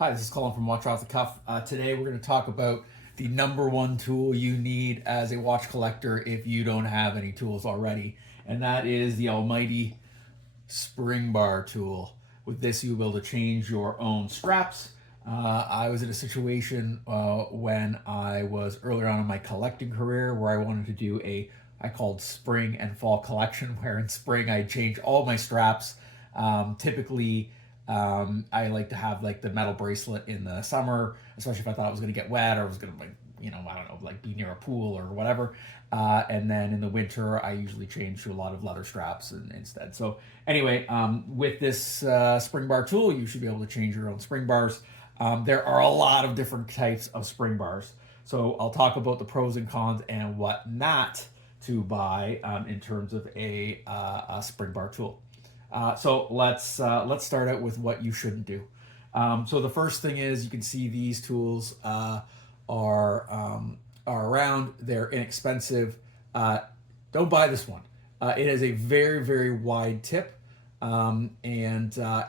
Hi, this is Colin from Watch Off the Cuff. Today we're going to talk about the number one tool you need as a watch collector if you don't have any tools already, and that is the almighty spring bar tool. With this, you'll be able to change your own straps. I was in a situation when I was earlier on in my collecting career where I wanted to do I called spring and fall collection, where in spring I change all my straps. Typically, I like to have like the metal bracelet in the summer, especially if I thought it was going to get wet or was going to I don't know, like be near a pool or whatever. And then in the winter, I usually change to a lot of leather straps instead. So anyway, with this spring bar tool, you should be able to change your own spring bars. There are a lot of different types of spring bars. So I'll talk about the pros and cons and what not to buy in terms of a spring bar tool. So let's start out with what you shouldn't do. So the first thing is you can see these tools are around. They're inexpensive. Don't buy this one. It has a very wide tip, and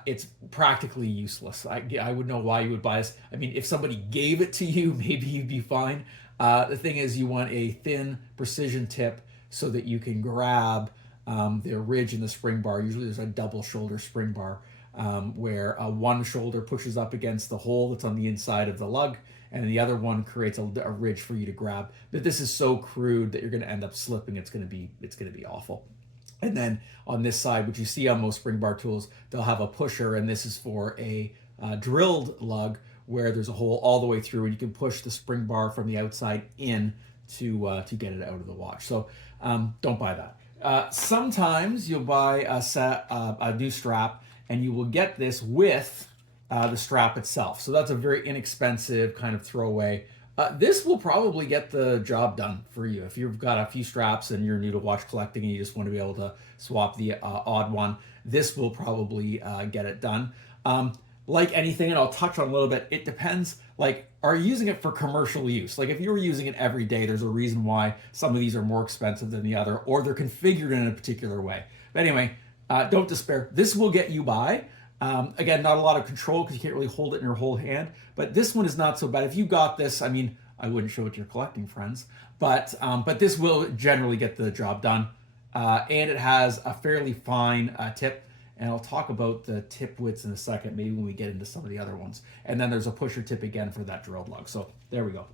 it's practically useless. I would know why you would buy this. I mean, if somebody gave it to you, maybe you'd be fine. The thing is, you want a thin precision tip so that you can grab the ridge in the spring bar. Usually there's a double shoulder spring bar where one shoulder pushes up against the hole that's on the inside of the lug, and the other one creates a ridge for you to grab. But this is so crude that you're going to end up slipping. It's going to be awful. And then on this side, which you see on most spring bar tools, they'll have a pusher, and this is for a drilled lug where there's a hole all the way through, and you can push the spring bar from the outside in to get it out of the watch. So don't buy that. Sometimes you'll buy a new strap, and you will get this with the strap itself. So that's a very inexpensive kind of throwaway. This will probably get the job done for you. If you've got a few straps and you're new to watch collecting and you just want to be able to swap the odd one, this will probably get it done. Like anything, and I'll touch on a little bit, it depends. Like, are you using it for commercial use? Like, if you were using it every day, there's a reason why some of these are more expensive than the other, or they're configured in a particular way. But anyway, don't despair. This will get you by. Again, not a lot of control because you can't really hold it in your whole hand, but this one is not so bad. If you got this, I mean, I wouldn't show it to your collecting friends, but this will generally get the job done. And it has a fairly fine tip. And I'll talk about the tip widths in a second, maybe when we get into some of the other ones. And then there's a pusher tip again for that drilled lug. So there we go.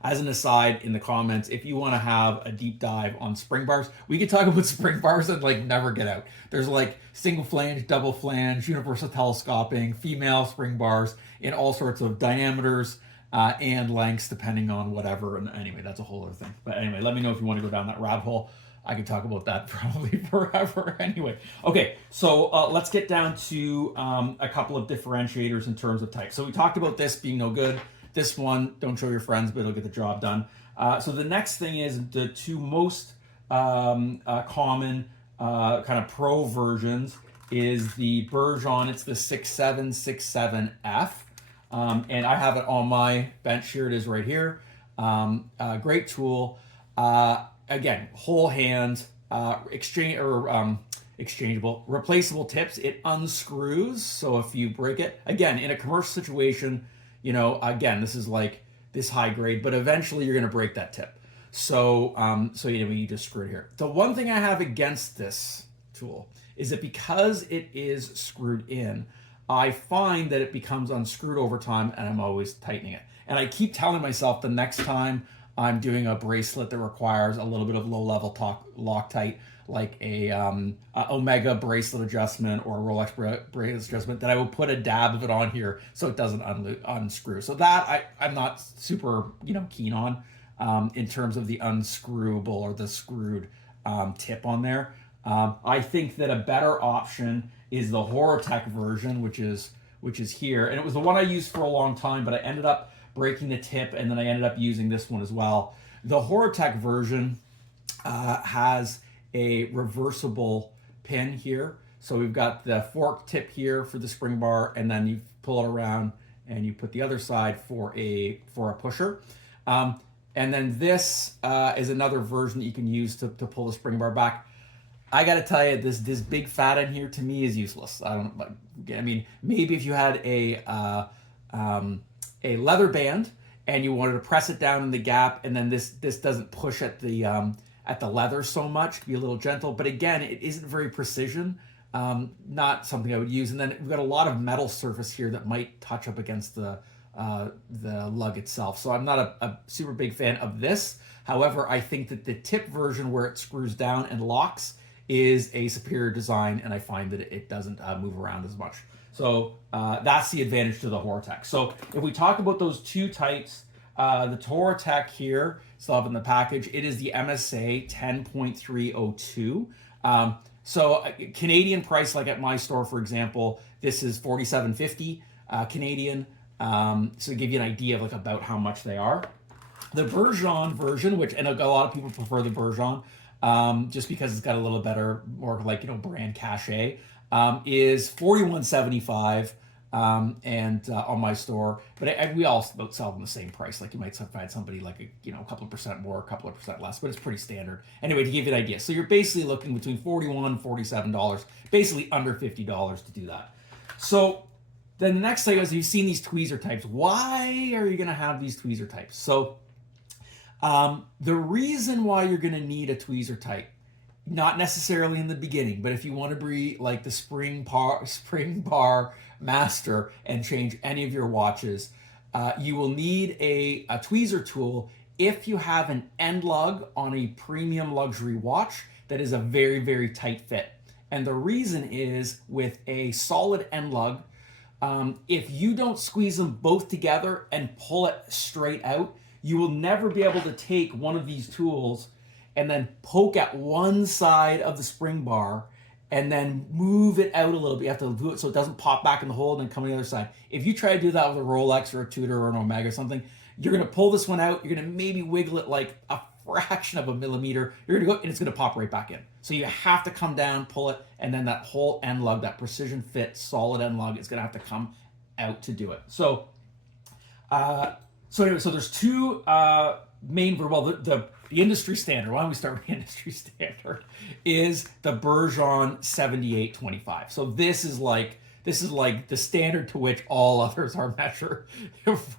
As an aside, in the comments, if you want to have a deep dive on spring bars, we could talk about spring bars and like never get out. There's like single flange, double flange, universal telescoping, female spring bars in all sorts of diameters and lengths, depending on whatever. And anyway, that's a whole other thing. But anyway, let me know if you want to go down that rabbit hole. I could talk about that probably forever. Anyway, okay, so let's get down to a couple of differentiators in terms of type. So we talked about this being no good. This one, don't show your friends, but it'll get the job done. So the next thing is the two most common kind of pro versions is the Bergeon. It's the 6767F. And I have it on my bench here. It is right here. Great tool. Again, whole hand, exchangeable, replaceable tips. It unscrews, so if you break it, again, in a commercial situation, again, this is like this high grade, but eventually you're going to break that tip. So, you just screw it here. The one thing I have against this tool is that because it is screwed in, I find that it becomes unscrewed over time, and I'm always tightening it. And I keep telling myself the next time I'm doing a bracelet that requires a little bit of low-level Loctite, like a Omega bracelet adjustment or a Rolex bracelet adjustment, that I will put a dab of it on here so it doesn't unscrew. So that I'm not super keen on in terms of the unscrewable or the screwed tip on there. I think that a better option is the Horotec version, which is here, and it was the one I used for a long time, but I ended up breaking the tip, and then I ended up using this one as well. The Horotec version has a reversible pin here. So we've got the fork tip here for the spring bar, and then you pull it around and you put the other side for a pusher. And then this is another version that you can use to pull the spring bar back. I got to tell you, this big fat in here to me is useless. I mean, maybe if you had a leather band and you wanted to press it down in the gap, and then this doesn't push at the leather so much, to be a little gentle. But again, it isn't very precision. Not something I would use. And then we've got a lot of metal surface here that might touch up against the lug itself. So I'm not a super big fan of this. However, I think that the tip version where it screws down and locks is a superior design, and I find that it doesn't move around as much. So that's the advantage to the Horotec. So if we talk about those two types, the Horotec here, still up in the package, it is the MSA 10.302. So Canadian price, like at my store, for example, this is $47.50 Canadian. So to give you an idea of like about how much they are. The Bergeon version, which, and a lot of people prefer the Bergeon, just because it's got a little better, more like, brand cachet, is $41.75 and on my store. But we all about sell them the same price. Like you might find somebody like a couple of percent more, a couple of percent less, but it's pretty standard. Anyway, to give you an idea, so you're basically looking between $41 and $47, basically under $50 to do that. So then the next thing is, you've seen these tweezer types. Why are you going to have these tweezer types? So the reason why you're going to need a tweezer type, not necessarily in the beginning, but if you want to be like the spring bar master and change any of your watches, you will need a tweezer tool if you have an end lug on a premium luxury watch that is a very, very tight fit. And the reason is, with a solid end lug, if you don't squeeze them both together and pull it straight out, you will never be able to take one of these tools and then poke at one side of the spring bar and then move it out a little bit. You have to do it so it doesn't pop back in the hole and then come on the other side. If you try to do that with a Rolex or a Tudor or an Omega or something, you're going to pull this one out, you're going to maybe wiggle it like a fraction of a millimeter, you're going to go, and it's going to pop right back in. So you have to come down, pull it, and then that whole end lug, that precision fit, solid end lug, is going to have to come out to do it. So, so there's two main, the industry standard, why don't we start with the industry standard, is the Bergeon 7825. So this is like the standard to which all others are measured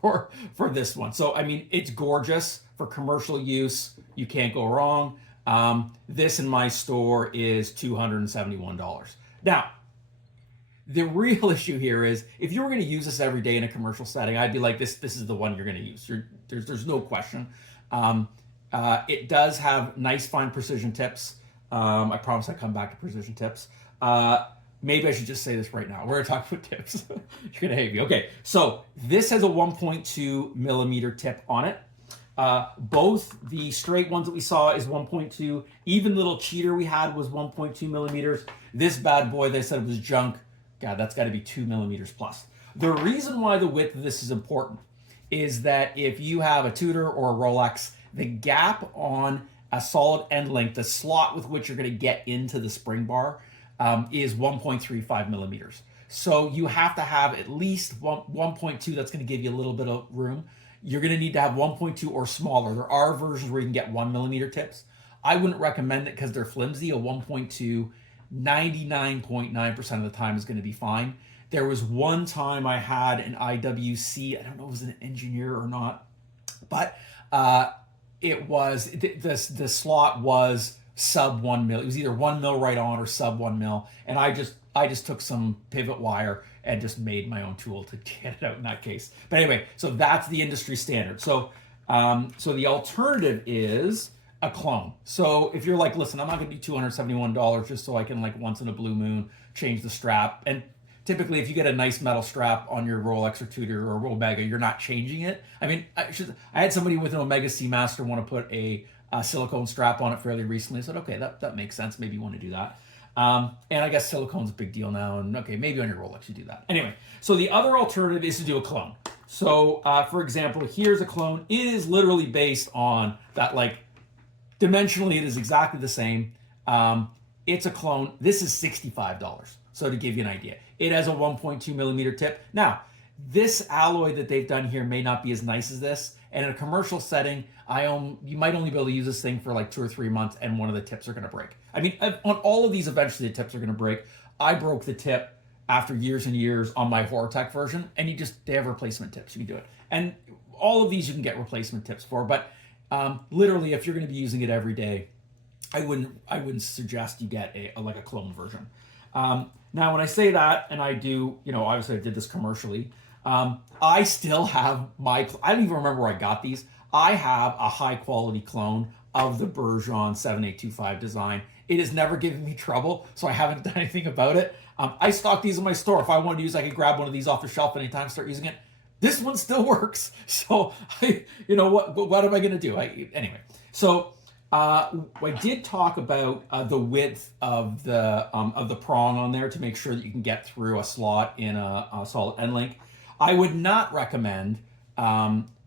for this one. So, I mean, it's gorgeous for commercial use. You can't go wrong. This in my store is $271. Now, the real issue here is, if you were going to use this every day in a commercial setting, I'd be like, this is the one you're going to use. There's no question. It does have nice fine precision tips. I promise I come back to precision tips. Maybe I should just say this right now. We're going to talk about tips. You're going to hate me. Okay, so this has a 1.2 millimeter tip on it. Both the straight ones that we saw is 1.2. Even little cheater we had was 1.2 millimeters. This bad boy, they said it was junk. God, that's got to be 2 millimeters plus. The reason why the width of this is important is that if you have a Tudor or a Rolex, the gap on a solid end length, the slot with which you're going to get into the spring bar, is 1.35 millimeters. So you have to have at least 1.2. That's going to give you a little bit of room. You're going to need to have 1.2 or smaller. There are versions where you can get 1 millimeter tips. I wouldn't recommend it because they're flimsy. A 1.2, 99.9% of the time is going to be fine. There was one time I had an IWC, I don't know if it was an engineer or not, but it was, the slot was sub 1 mil. It was either 1 mil right on or sub 1 mil. And I just took some pivot wire and just made my own tool to get it out in that case. But anyway, so that's the industry standard. So, so the alternative is a clone. So if you're like, listen, I'm not going to do $271 just so I can, like, once in a blue moon change the strap. And typically, if you get a nice metal strap on your Rolex or Tudor or Omega, you're not changing it. I mean, I had somebody with an Omega Seamaster want to put a silicone strap on it fairly recently. I said, okay, that makes sense. Maybe you want to do that. And I guess silicone's a big deal now. And okay, maybe on your Rolex you do that. Anyway, so the other alternative is to do a clone. So, for example, here's a clone. It is literally based on that, like, dimensionally, it is exactly the same. It's a clone. This is $65. So to give you an idea, it has a 1.2 millimeter tip. Now, this alloy that they've done here may not be as nice as this. And in a commercial setting, you might only be able to use this thing for like 2 or 3 months, and one of the tips are going to break. I mean, on all of these, eventually the tips are going to break. I broke the tip after years and years on my Horotec version, and they have replacement tips. You can do it. And all of these you can get replacement tips for, but literally, if you're going to be using it every day, I wouldn't suggest you get a clone version. Now, when I say that, and I do, obviously I did this commercially, I still have I don't even remember where I got these. I have a high quality clone of the Bergeon 7825 design. It has never given me trouble, so I haven't done anything about it. I stock these in my store. If I wanted to use, I could grab one of these off the shelf anytime, start using it. This one still works. So, what am I going to do? Anyway, so I did talk about the width of the prong on there to make sure that you can get through a slot in a solid end link. I would not recommend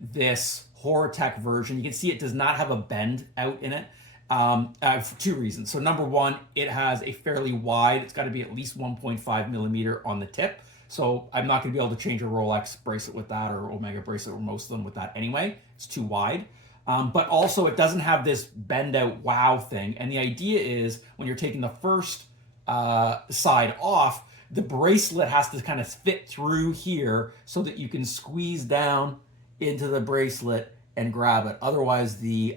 this Horotec version. You can see it does not have a bend out in it for two reasons. So number one, it has a fairly wide, it's got to be at least 1.5 millimeter on the tip. So I'm not going to be able to change a Rolex bracelet with that, or Omega bracelet, or most of them with that anyway. It's too wide. But also it doesn't have this bend out wow thing. And the idea is when you're taking the first side off, the bracelet has to kind of fit through here so that you can squeeze down into the bracelet and grab it. Otherwise, the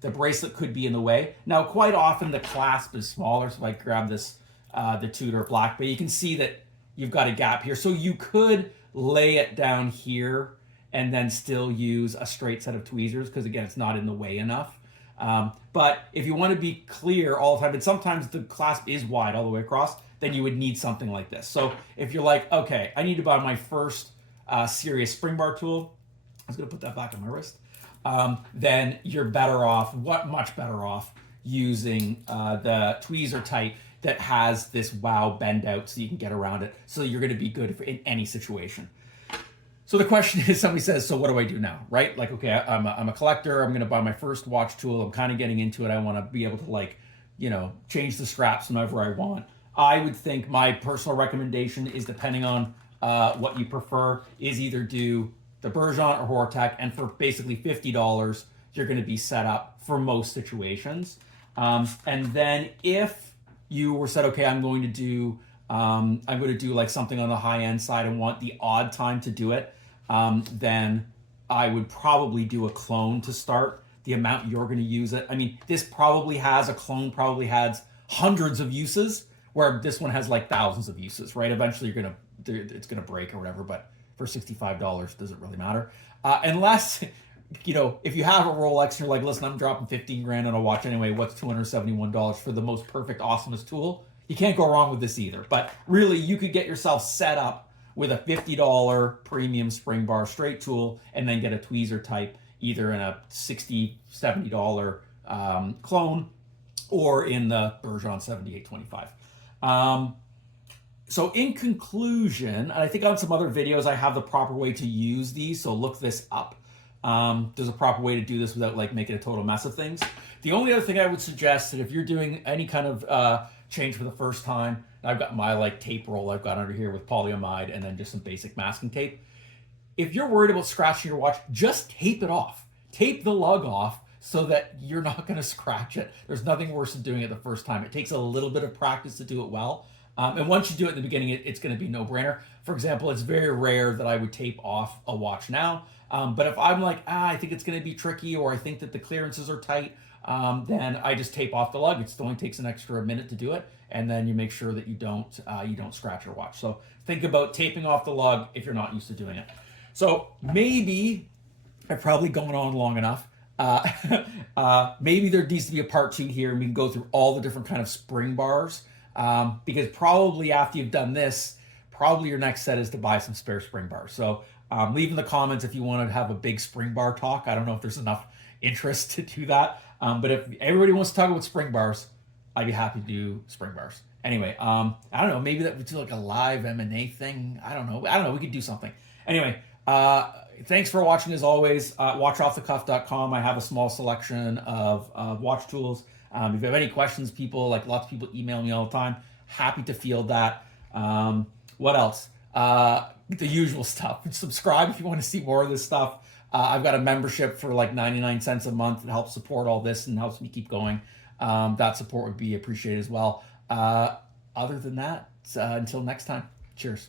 bracelet could be in the way. Now, quite often the clasp is smaller. So if I grab this, the Tudor Black Bay, you can see that you've got a gap here. So you could lay it down here and then still use a straight set of tweezers, because again, it's not in the way enough. But if you want to be clear all the time, and sometimes the clasp is wide all the way across, then you would need something like this. So if you're like, okay, I need to buy my first serious spring bar tool, I was going to put that back on my wrist, then you're much better off using the tweezer type that has this wow bend out so you can get around it. So you're going to be good in any situation. So the question is, somebody says, so what do I do now, right? Like, okay, I'm a collector. I'm going to buy my first watch tool. I'm kind of getting into it. I want to be able to change the straps whenever I want. I would think my personal recommendation is, depending on what you prefer, is either do the Bergeon or Horotec, and for basically $50, you're going to be set up for most situations. And then if you were said, okay, I'm going to do like something on the high end side and want the odd time to do it, then I would probably do a clone to start. The amount you're going to use it. I mean, a clone probably has hundreds of uses, where this one has like thousands of uses, right? Eventually it's gonna break or whatever, but for $65, does it really matter? Unless, if you have a Rolex and you're like, listen, I'm dropping 15 grand on a watch anyway, what's $271 for the most perfect, awesomest tool? You can't go wrong with this either. But really, you could get yourself set up with a $50 premium spring bar straight tool, and then get a tweezer type, either in a $60, $70 clone, or in the Bergeon 7825. So in conclusion, and I think on some other videos I have the proper way to use these, so look this up. There's a proper way to do this without making a total mess of things. The only other thing I would suggest, that if you're doing any kind of change for the first time, I've got my tape roll I've got under here with polyamide and then just some basic masking tape. If you're worried about scratching your watch, just tape it off. Tape the lug off so that you're not going to scratch it. There's nothing worse than doing it the first time. It takes a little bit of practice to do it well. And once you do it in the beginning, it's going to be no-brainer. For example, it's very rare that I would tape off a watch now. But if I'm like, I think it's going to be tricky, or I think that the clearances are tight, then I just tape off the lug. It only takes an extra minute to do it. And then you make sure that you don't scratch your watch. So think about taping off the lug if you're not used to doing it. So maybe I've probably gone on long enough. Maybe there needs to be a part 2 here, and we can go through all the different kind of spring bars. Because probably after you've done this, probably your next set is to buy some spare spring bars. So leave in the comments if you want to have a big spring bar talk. I don't know if there's enough interest to do that. But if everybody wants to talk about spring bars, I'd be happy to do spring bars. Anyway, I don't know, maybe that would do like a live M&A thing. I don't know. We could do something. Anyway, thanks for watching as always. Watchoffthecuff.com. I have a small selection of watch tools. If you have any questions, lots of people email me all the time. Happy to field that. What else? The usual stuff. Subscribe if you want to see more of this stuff. I've got a membership for 99 cents a month that helps support all this and helps me keep going. that support would be appreciated as well. Other than that, until next time, cheers.